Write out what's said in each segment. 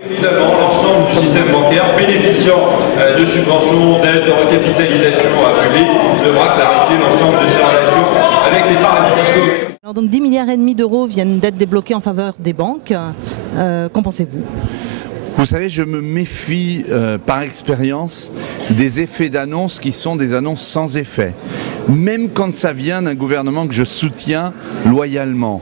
Évidemment, l'ensemble du système bancaire bénéficiant de subventions, d'aides, de recapitalisation publique devra clarifier l'ensemble de ses relations avec les paradis fiscaux. Alors donc 10,5 milliards d'euros viennent d'être débloqués en faveur des banques. Qu'en pensez-vous ? Vous savez, je me méfie par expérience des effets d'annonce qui sont des annonces sans effet. Même quand ça vient d'un gouvernement que je soutiens loyalement.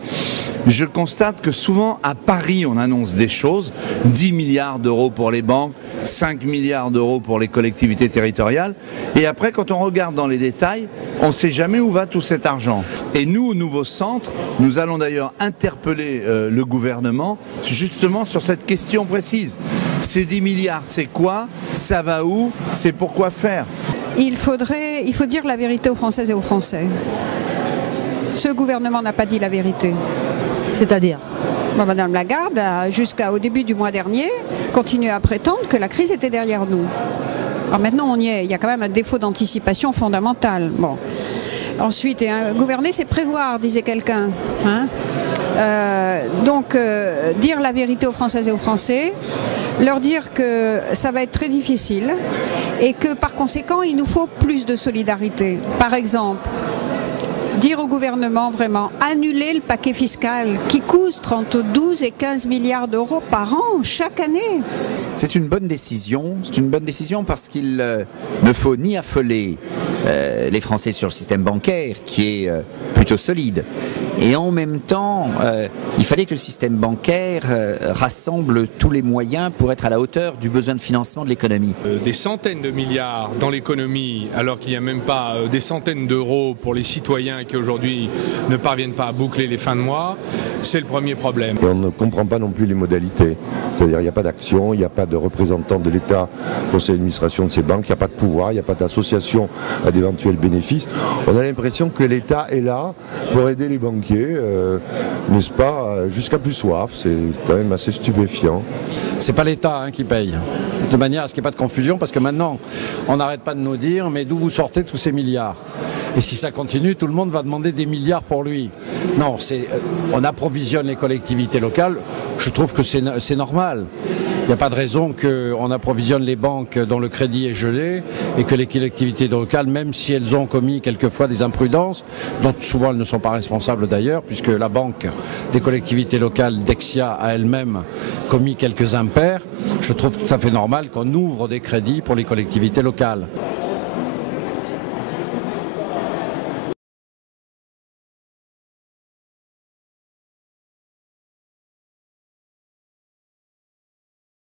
Je constate que souvent à Paris on annonce des choses, 10 milliards d'euros pour les banques, 5 milliards d'euros pour les collectivités territoriales, et après quand on regarde dans les détails, on ne sait jamais où va tout cet argent. Et nous, au nouveau centre, nous allons d'ailleurs interpeller le gouvernement justement sur cette question précise. Ces 10 milliards, c'est quoi? Ça va où? C'est pour quoi faire? Il faut dire la vérité aux Françaises et aux Français. Ce gouvernement n'a pas dit la vérité. C'est-à-dire ? Madame Lagarde a, jusqu'au début du mois dernier, continué à prétendre que la crise était derrière nous. Alors maintenant, on y est. Il y a quand même un défaut d'anticipation fondamental. Bon. Ensuite, gouverner, c'est prévoir, disait quelqu'un. Hein, dire la vérité aux Françaises et aux Français, leur dire que ça va être très difficile et que par conséquent, il nous faut plus de solidarité. Par exemple, dire au gouvernement vraiment annuler le paquet fiscal qui coûte entre 12 et 15 milliards d'euros par an chaque année. C'est une bonne décision. C'est une bonne décision parce qu'il ne faut ni affoler les Français sur le système bancaire qui est plutôt solide. Et en même temps, il fallait que le système bancaire rassemble tous les moyens pour être à la hauteur du besoin de financement de l'économie. Des centaines de milliards dans l'économie, alors qu'il n'y a même pas des centaines d'euros pour les citoyens qui aujourd'hui ne parviennent pas à boucler les fins de mois, c'est le premier problème. Et on ne comprend pas non plus les modalités. C'est-à-dire qu'il n'y a pas d'action, il n'y a pas de représentant de l'État au conseil d'administration de ces banques, il n'y a pas de pouvoir, il n'y a pas d'association à d'éventuels bénéfices. On a l'impression que l'État est là pour aider les banquiers, n'est-ce pas, jusqu'à plus soif. C'est quand même assez stupéfiant. C'est pas l'État qui paye. De manière à ce qu'il n'y ait pas de confusion, parce que maintenant, on n'arrête pas de nous dire, mais d'où vous sortez tous ces milliards? Et si ça continue, tout le monde va demander des milliards pour lui. Non, on approvisionne les collectivités locales. Je trouve que c'est normal. Il n'y a pas de raison qu'on approvisionne les banques dont le crédit est gelé et que les collectivités locales, même si elles ont commis quelquefois des imprudences, dont souvent elles ne sont pas responsables d'ailleurs, puisque la banque des collectivités locales, Dexia, a elle-même commis quelques impairs, je trouve tout à fait normal qu'on ouvre des crédits pour les collectivités locales.